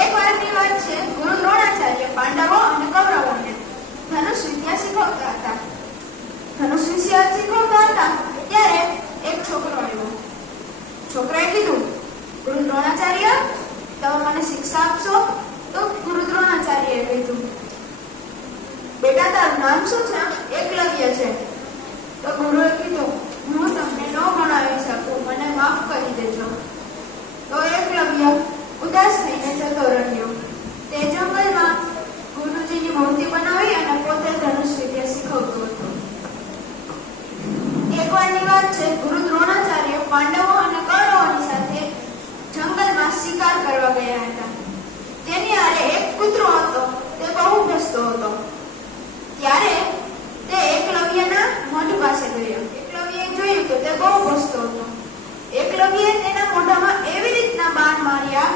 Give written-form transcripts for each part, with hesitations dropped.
એકવારની વાત છે, ગુરુ દ્રોણાચાર્ય પાંડવો અને કૌરવોને ધનુષ વિદ્યા શીખવતા હતા. ધનુષ વિદ્યા શીખવતા હતા ત્યારે એક છોકરો આવ્યો. છોકરાએ કીધું, ગુરુ દ્રોણાચાર્ય, તમે મને શિક્ષા આપશો? તો ગુરુ દ્રોણાચાર્યએ કીધું, બેટા તારું નામ શું છે? એકલવ્ય છે. તો ગુરુએ કીધું, હું તમને ન ભણાવી શકું, મને માફ કરી દેજો. તો એકલવ્ય ઉદાસ થઈને જતો રહ્યો. તે જંગલમાં ગુરુજીની મૂર્તિ બનાવી અને પોતે ધનુષ વિદ્યા શીખવતો હતો. એકવારની વાત છે, ગુરુ દ્રોણાચાર્ય પાંડવો અને કૌરવોની સાથે જંગલમાં શિકાર કરવા ગયા હતા. તેની આરે એક કૂતરો હતો. તે બહુ ભસતો હતો. ત્યારે તે એકલવ્યના મઢ પાસે ગયો. એકલવ્યએ જોયું કે તે બહુ ભસતો હતો. એકલવ્યએ તેના મોઢામાં એવી રીતના બાણ માર્યા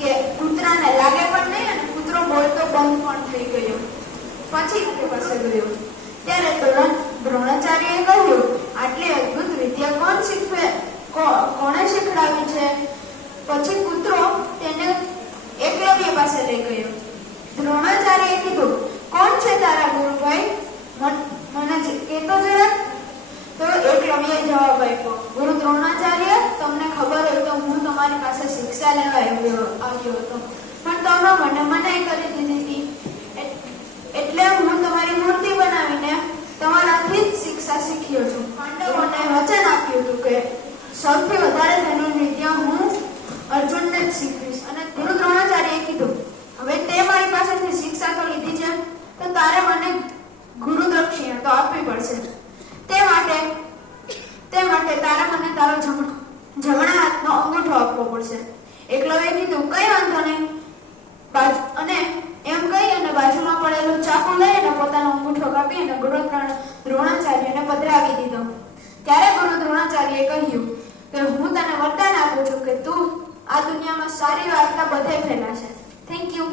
કે કૂતરાને લાગે પણ નહીં અને કૂતરો બોલતો બંધ પણ થઈ ગયો. પછી તે પાસે ગયો. ત્યારે દ્રોણાચાર્યએ કહ્યું, આટલી અદ્ભુત વિદ્યા કોણે શીખડાવી છે? પછી કૂતરો તેને એકલવ્ય પાસે લઈ ગયો. દ્રોણાચાર્યએ કીધું, કોણ છે તારા ગુરુભાઈ? મને કહેતો જરા. તો એકલવ્યએ જવાબ આપ્યો, ગુરુ દ્રોણાચાર્ય, તમને ખબર હોય તો હું તમારી પાસે શિક્ષા લેવા આવ્યો હતો, પણ તમે મને મનાઈ કરી દીધી હતી. એટલે હું તમારી મૂર્તિ બનાવીને તમારાથી જ શિક્ષા શીખ્યો છું. પાંડવોને વચન આપ્યું હતું કે સૌથી વધારે ધનુર્વિદ્યા હું અર્જુનને જ શીખવીશ. અને ગુરુ દ્રોણાચાર્યએ કીધું, હવે તે મારી પાસેથી શિક્ષા તો લીધી છે, તો તારે મને ગુરુ દક્ષિણા તો આપવી પડશે. તે માટે તારે મને તારો જમણા હાથનો અંગૂઠો આપવો પડશે. એકલવ્યએ કીધું, કઈ વાંધો નહીં. અને એમ કહી અને બાજુમાં પડેલું ચાકુ લઈ અને પોતાનો અંગૂઠો કાપી અને ગુરુ દ્રોણાચાર્યને પધરાવી દીધો. ત્યારે ગુરુ દ્રોણાચાર્યએ કહ્યું કે હું તને વરદાન આપું છું કે તું આ દુનિયામાં સારી વાર્તા બધે ફેલાશે. Thank you.